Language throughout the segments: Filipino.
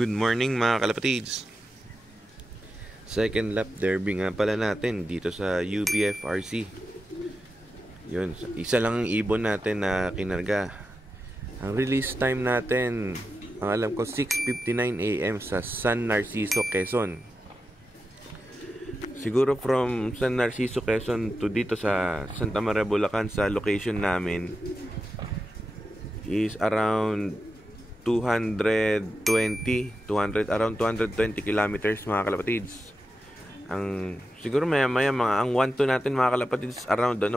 Good morning mga kalapatids. Second lap derby nga pala natin dito sa UPFRC. Yun, isa lang ang ibon natin na kinarga. Ang release time natin, ang alam ko 6:59 AM sa San Narciso, Quezon. Siguro from San Narciso, Quezon to dito sa Santa Maria, Bulacan, sa location namin is around 220 kilometers mga kalapatids. Ang siguro maya ang 1-2 natin mga kalapatids around 10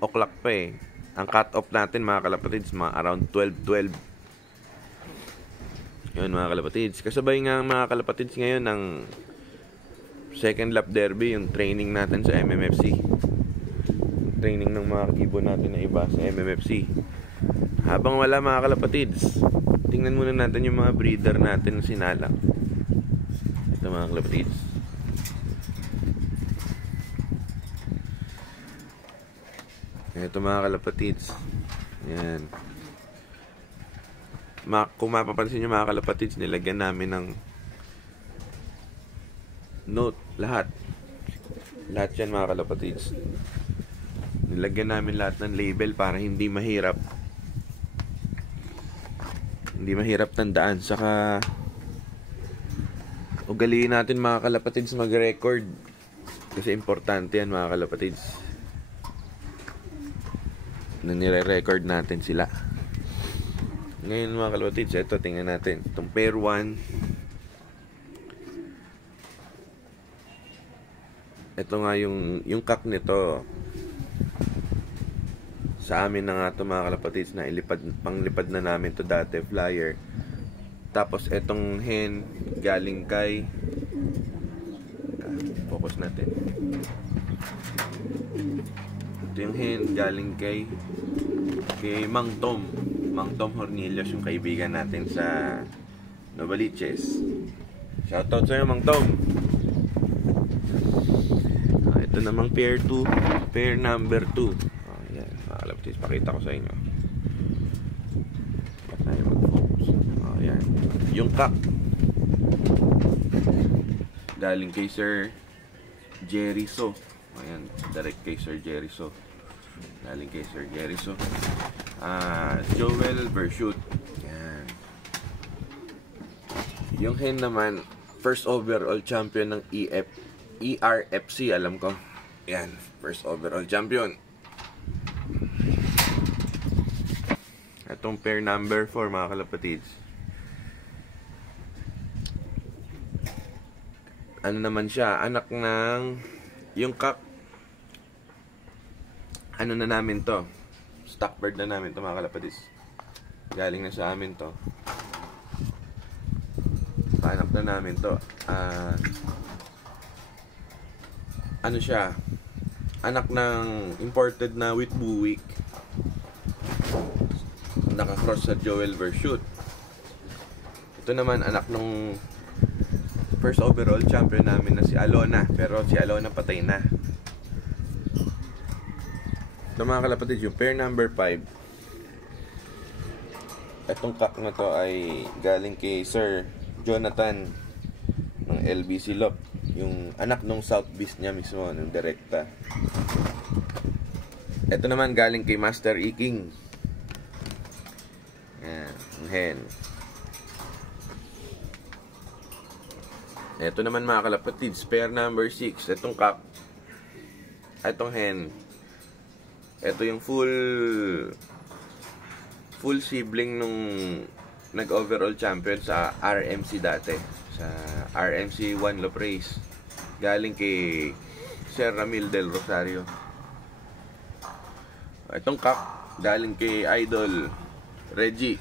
o'clock pa eh. Ang cut off natin mga kalapatids mga around 12. Yun mga kalapatids. Kasabay nga mga kalapatids ngayon ng second lap derby, yung training natin sa MMFC. Training ng mga ibon natin na iba sa MMFC. Habang wala mga kalapatids, tingnan muna natin yung mga breeder natin na sinalang. Ito mga kalapatids. Ito mga kalapatids. Yan. Kung mapapansin nyo mga kalapatids, nilagyan namin ng note lahat. Lahat yan mga kalapatids. Nilagyan namin lahat ng label para hindi mahirap tandaan. Saka ugaliin natin mga kalapatids mag-record, kasi importante yan mga kalapatids na nire-record natin sila. Ngayon mga kalapatids, ito tingnan natin itong pair 1. Ito nga yung cock nito. Sa amin na nga ito mga kalapatids, na panglipad na namin to dati, flyer. Tapos etong hen galing kay focus natin. Ito yung hen galing kay Mang Tom Hornillos, yung kaibigan natin sa Novaliches. Shoutout sa'yo Mang Tom. Ito namang pair number 2. Mga kalapatids, pakita ko sa inyo. Tayo mag-focus. Ayan. Yung cock galing kay Sir Jerry So. Ayan, direct kay Sir Jerry So. Galing kay Sir Jerry So. Joel Bershut. Ayan. Yung hen naman, first overall champion ng ERFC, alam ko. Ayan, first overall champion. Itong pair number 4 mga kalapatids. Ano naman siya? Anak ng yung cock. Ano na namin to? Stock bird na namin to mga kalapatids. Galing na sa amin to. Panak na namin to. Ano siya? Anak ng imported na with buwick. Nakakross sa Joel Bershut. Ito naman anak nung first overall champion namin na si Alona, pero si Alona patay na. Ito mga kalapatids, yung pair number 5. Itong cock na to ay galing kay Sir Jonathan ng LBC Lop, yung anak nung South Beast niya mismo, ng direkta. Ito naman galing kay Master Iking. Ayan, ang hen. Ito naman mga kalapatids, pair number 6. Itong cock, itong hen. Ito yung full sibling nung nag-overall champion sa RMC dati. Sa RMC 1 Lop Race. Galing kay Sir Ramil del Rosario. Itong cock, galing kay Idol Reggie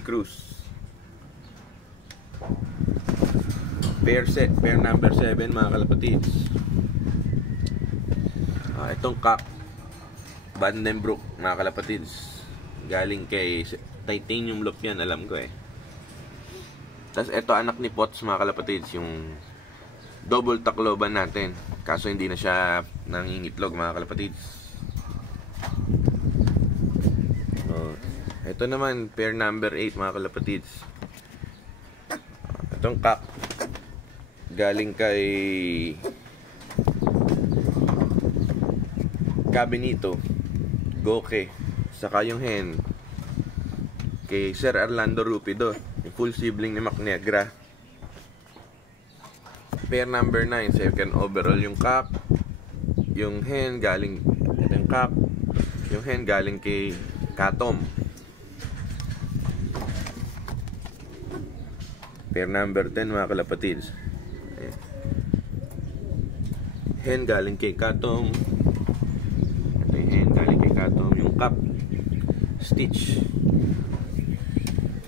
Cruz. Pair number 7 mga kalapatids. Itong cock, Vandenbroek mga kalapatids. Galing kay Titanium Lop yan, alam ko eh. Tapos ito anak ni Potts mga kalapatids, yung double Tacloban natin. Kaso hindi na siya nangingitlog mga kalapatids. Ito naman, pair number 8 mga kalapatids. Itong cock galing kay Cabinito, Goke. Saka yung hen kay Sir Orlando Rupido, yung full sibling ni Mac Negra. Pair number 9, second overall yung cock. Yung hen galing, yung cock, yung hen galing kay Katom. Pair number 10 mga kalapatids. Hen galing kay Katom. Ito yung hen galing kay Katom. Yung cup, Stitch.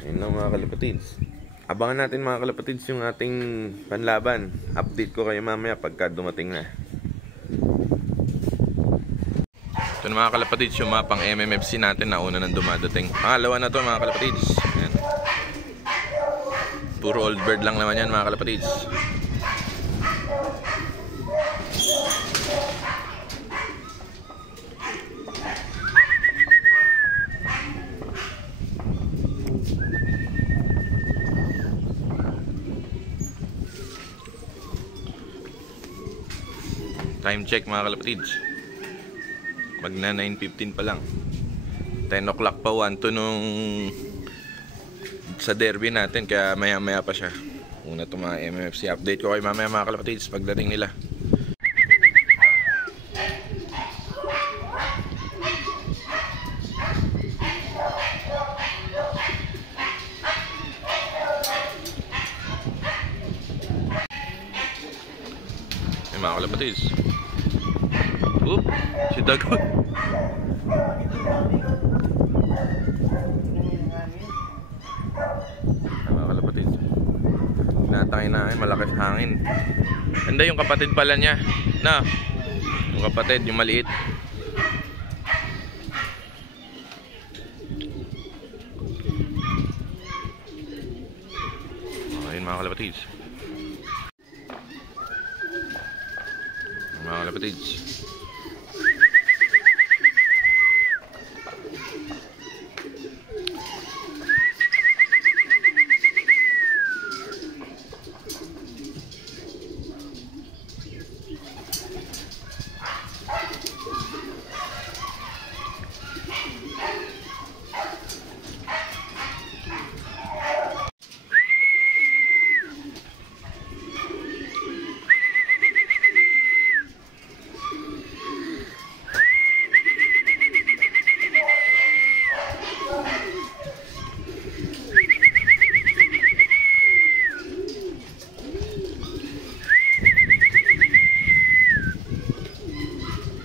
Ayun lang mga kalapatids. Abangan natin mga kalapatids yung ating panlaban. Update ko kayo mamaya pagka dumating na. Ito na mga kalapatids, yung mapang MMFC natin na una nang dumadating. Pangalawa na to mga kalapatids. Ayan. Puro old bird lang naman yan mga kalapatids. Time check mga kalapatids. Magna 9:15 pa lang. 10 o'clock pa 1 to nung sa derby natin, kaya maya maya pa siya. Una to mga MMFC. Update ko kayo mamaya mga kalapatids pagdating nila. Ay, mga kalapatids. Oop, si Dagon. Mga kalapatids, tinatangay na malakas hangin. Ganda yung kapatid pala niya. Na, yung kapatid, yung maliit. Ayun mga kalapatids. Mga kalapatids,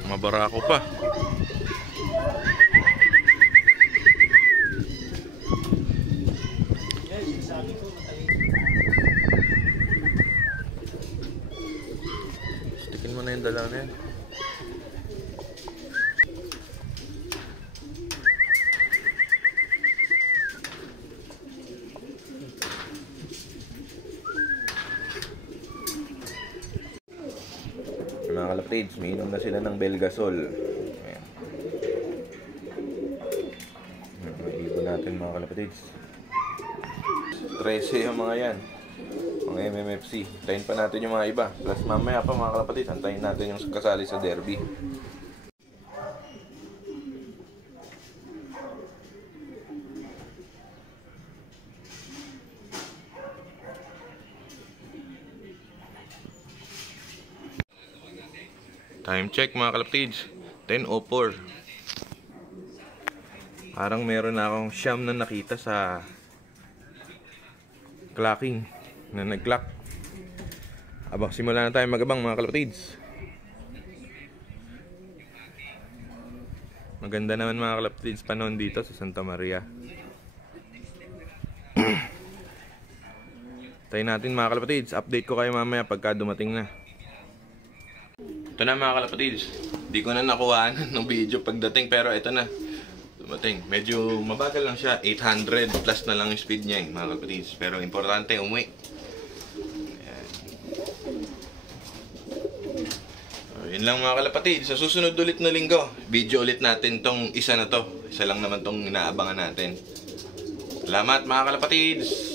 mabarako pa. Stikin mo na yung dalaw na yan. Mga kalapatids, umiinom na sila ng Belgasol. Ayan. May ibon natin mga kalapatids. 13 yung mga yan, mga MMFC. Antayin pa natin yung mga iba. Plus mamaya pa mga kalapatids, antayin natin yung kasali sa derby. Time check mga kalapatids, 10:04. Parang meron na akong siyam na nakita sa clocking na nag-clock. Abang simula na tayo magabang mga kalapatids. Maganda naman mga kalapatids panahon dito sa Santa Maria. Tayo natin mga kalapatids, update ko kayo mamaya pagka dumating na. Ito na mga kalapatids, di ko na nakuhaan ng video pagdating, pero ito na, dumating. Medyo mabagal lang siya, 800 plus na lang yung speed niya mga kalapatids, pero importante umuwi. Ayan. Yun lang mga kalapatids, sa susunod ulit na linggo, video ulit natin tong isa na to. Isa lang naman tong inaabangan natin. Salamat mga kalapatids!